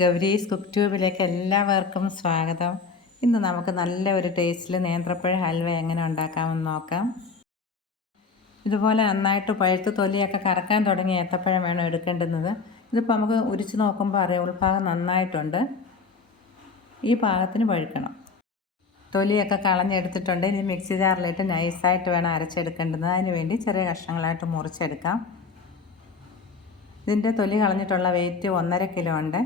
Gowri's cook ട്യൂബിലേക്ക് എല്ലാവർക്കും സ്വാഗതം. ഇന്ന് നമുക്ക് നല്ല ഒരു ടേസ്റ്റിൽ നേന്ത്രപ്പഴ ഹൽവ എങ്ങനെ ഉണ്ടാക്കാമെന്ന് നോക്കാം. ഇതുപോലെ നന്നായിട്ട് പഴുത്ത് തൊലിയൊക്കെ കറക്കാൻ തുടങ്ങിയ ഏത്തപ്പഴം വേണം എടുക്കേണ്ടുന്നത്. ഇതിപ്പോൾ നമുക്ക് ഉരിച്ച് നോക്കുമ്പോൾ അറിയാം ഉൾഭാഗം നന്നായിട്ടുണ്ട്. ഈ പാകത്തിന് പഴുക്കണം. തൊലിയൊക്കെ കളഞ്ഞെടുത്തിട്ടുണ്ട്. ഇനി മിക്സി ജാറിലിട്ട് നൈസായിട്ട് വേണം അരച്ചെടുക്കേണ്ടത്. അതിന് വേണ്ടി ചെറിയ കഷ്ണങ്ങളായിട്ട് മുറിച്ചെടുക്കാം. ഇതിൻ്റെ തൊലി കളഞ്ഞിട്ടുള്ള വെയിറ്റ് 1.5 കിലോ ഉണ്ട്.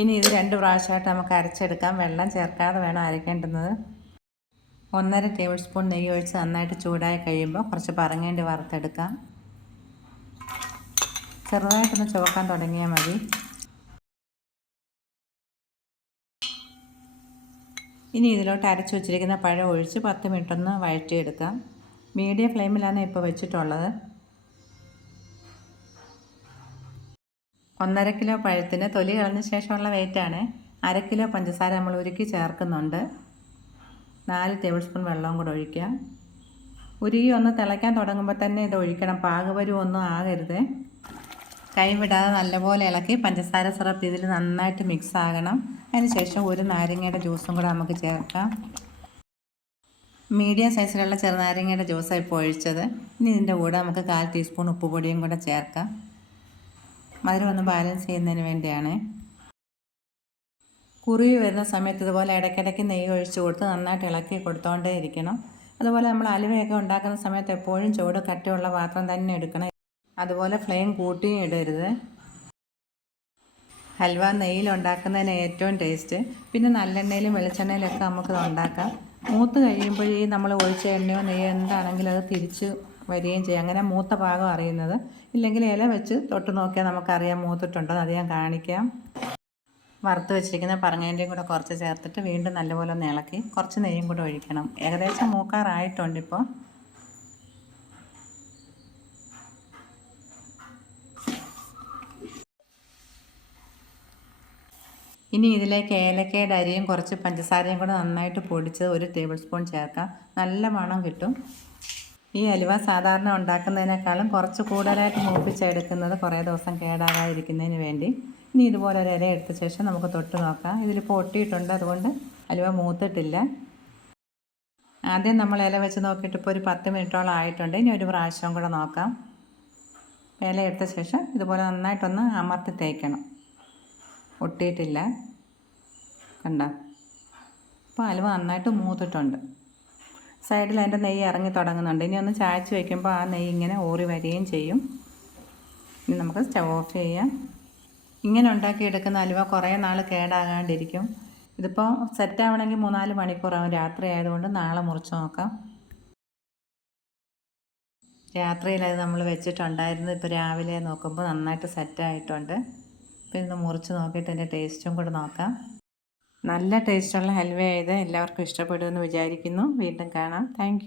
ഇനി ഇത് 2 പ്രാവശ്യമായിട്ട് നമുക്ക് അരച്ചെടുക്കാം. വെള്ളം ചേർക്കാതെ വേണം അരയ്ക്കേണ്ടുന്നത്. 1.5 ടേബിൾ സ്പൂൺ നെയ്യ് ഒഴിച്ച് നന്നായിട്ട് ചൂടായി കഴിയുമ്പോൾ കുറച്ച് പറങ്ങേണ്ടി വറുത്തെടുക്കാം. ചെറുതായിട്ടൊന്ന് ചുവക്കാൻ തുടങ്ങിയാൽ മതി. ഇനി ഇതിലോട്ട് അരച്ച് വെച്ചിരിക്കുന്ന പഴം ഒഴിച്ച് 10 മിനിറ്റ് ഒന്ന് വഴറ്റിയെടുക്കാം. മീഡിയം ഫ്ലെയിമിലാണ് ഇപ്പോൾ വെച്ചിട്ടുള്ളത്. 1.5 കിലോ പഴത്തിന് തൊലി കളഞ്ഞ ശേഷമുള്ള വെയിറ്റാണ്. 1/2 കിലോ പഞ്ചസാര നമ്മൾ ഉരുക്കി ചേർക്കുന്നുണ്ട്. 4 ടേബിൾ സ്പൂൺ വെള്ളവും കൂടെ ഒഴിക്കാം. ഉരുകി ഒന്ന് തിളയ്ക്കാൻ തുടങ്ങുമ്പോൾ തന്നെ ഇത് ഒഴിക്കണം. പാകപരുവൊന്നും ആകരുത്. കൈ വിടാതെ നല്ലപോലെ ഇളക്കി പഞ്ചസാര സിറപ്പ് ഇതിൽ നന്നായിട്ട് മിക്സ് ആകണം. അതിനുശേഷം ഒരു നാരങ്ങയുടെ ജ്യൂസും കൂടെ നമുക്ക് ചേർക്കാം. മീഡിയം സൈസിലുള്ള ചെറുനാരങ്ങയുടെ ജ്യൂസാണ് ഇപ്പോൾ ഒഴിച്ചത്. ഇനി ഇതിൻ്റെ കൂടെ നമുക്ക് 1/4 ടീസ്പൂൺ ഉപ്പുപൊടിയും കൂടെ ചേർക്കാം. മധുരം ഒന്ന് ബാലൻസ് ചെയ്യുന്നതിന് വേണ്ടിയാണ്. കുറുകി വരുന്ന സമയത്ത് ഇതുപോലെ ഇടയ്ക്കിടയ്ക്ക് നെയ്യ് ഒഴിച്ച് കൊടുത്ത് നന്നായിട്ട് ഇളക്കി കൊടുത്തോണ്ടേ ഇരിക്കണം. അതുപോലെ നമ്മൾ അലുവയൊക്കെ ഉണ്ടാക്കുന്ന സമയത്ത് എപ്പോഴും ചൂട് കട്ടിയുള്ള പാത്രം തന്നെ എടുക്കണം. അതുപോലെ ഫ്ലെയിം കൂട്ടിയും ഇടരുത്. ഹൽവ നെയ്യിൽ ഉണ്ടാക്കുന്നതിന് ഏറ്റവും ടേസ്റ്റ്. പിന്നെ നല്ലെണ്ണയിലും വെളിച്ചെണ്ണയിലൊക്കെ നമുക്കിത് ഉണ്ടാക്കാം. മൂത്ത് കഴിയുമ്പോഴേ നമ്മൾ ഒഴിച്ച എണ്ണയോ നെയ്യോ എന്താണെങ്കിലും അത് തിരിച്ച് വരികയും ചെയ്യും. അങ്ങനെ മൂത്ത പാകം അറിയുന്നത്. ഇല്ലെങ്കിൽ ഇല വെച്ച് തൊട്ട് നോക്കിയാൽ നമുക്കറിയാം മൂത്തിട്ടുണ്ടോ. അത് ഞാൻ കാണിക്കാം. വറുത്ത് വെച്ചിരിക്കുന്ന പറങ്ങേൻ്റെയും കൂടെ കുറച്ച് ചേർത്തിട്ട് വീണ്ടും നല്ലപോലെ ഒന്ന് ഇളക്കി കുറച്ച് നെയ്യും കൂടെ ഒഴിക്കണം. ഏകദേശം മൂക്കാറായിട്ടുണ്ട് ഇപ്പോൾ. ഇനി ഇതിലേക്ക് ഏലക്കയുടെ അരിയും കുറച്ച് പഞ്ചസാരയും കൂടെ നന്നായിട്ട് പൊടിച്ചത് 1 ടേബിൾ സ്പൂൺ ചേർക്കാം. നല്ല മണം കിട്ടും. ഈ ഹലുവ സാധാരണ ഉണ്ടാക്കുന്നതിനേക്കാളും കുറച്ച് കൂടുതലായിട്ട് മൂപ്പിച്ചെടുക്കുന്നത് കുറേ ദിവസം കേടാകാതിരിക്കുന്നതിന് വേണ്ടി. ഇനി ഇതുപോലെ ഒരു ഇല എടുത്ത ശേഷം നമുക്ക് തൊട്ട് നോക്കാം. ഇതിലിപ്പോൾ ഒട്ടിയിട്ടുണ്ട്, അതുകൊണ്ട് ഹലുവ മൂത്തിട്ടില്ല. ആദ്യം നമ്മൾ ഇല വെച്ച് നോക്കിയിട്ട് ഇപ്പോൾ ഒരു 10 മിനിറ്റോളം ആയിട്ടുണ്ട്. ഇനി ഒരു പ്രാവശ്യം കൂടെ നോക്കാം. ഇല എടുത്ത ശേഷം ഇതുപോലെ നന്നായിട്ടൊന്ന് അമർത്തി തേക്കണം. ഒട്ടിയിട്ടില്ല, കണ്ട. അപ്പോൾ ഹലുവ നന്നായിട്ട് മൂത്തിട്ടുണ്ട്. സൈഡിൽ അതിൻ്റെ നെയ്യ് ഇറങ്ങി തുടങ്ങുന്നുണ്ട്. ഇനി ഒന്ന് ചായച്ച് വയ്ക്കുമ്പോൾ ആ നെയ്യ് ഇങ്ങനെ ഊറി വരികയും ചെയ്യും. ഇനി നമുക്ക് സ്റ്റവ് ഓഫ് ചെയ്യാം. ഇങ്ങനെ ഉണ്ടാക്കിയെടുക്കുന്ന ഹലുവ കുറേ നാൾ കേടാകാണ്ടിരിക്കും. ഇതിപ്പോൾ സെറ്റാവണമെങ്കിൽ 3-4 മണിക്കൂറാവും. രാത്രി ആയതുകൊണ്ട് നാളെ മുറിച്ച് നോക്കാം. രാത്രിയിൽ അത് നമ്മൾ വെച്ചിട്ടുണ്ടായിരുന്നു. ഇപ്പോൾ രാവിലെ നോക്കുമ്പോൾ നന്നായിട്ട് സെറ്റായിട്ടുണ്ട്. അപ്പോൾ ഇന്ന് മുറിച്ച് നോക്കിയിട്ട് അതിൻ്റെ ടേസ്റ്റും കൂടെ നോക്കാം. നല്ല ടേസ്റ്റുള്ള ഹൽവ ആയത് എല്ലാവർക്കും ഇഷ്ടപ്പെടുമെന്ന് വിചാരിക്കുന്നു. വീണ്ടും കാണാം. താങ്ക്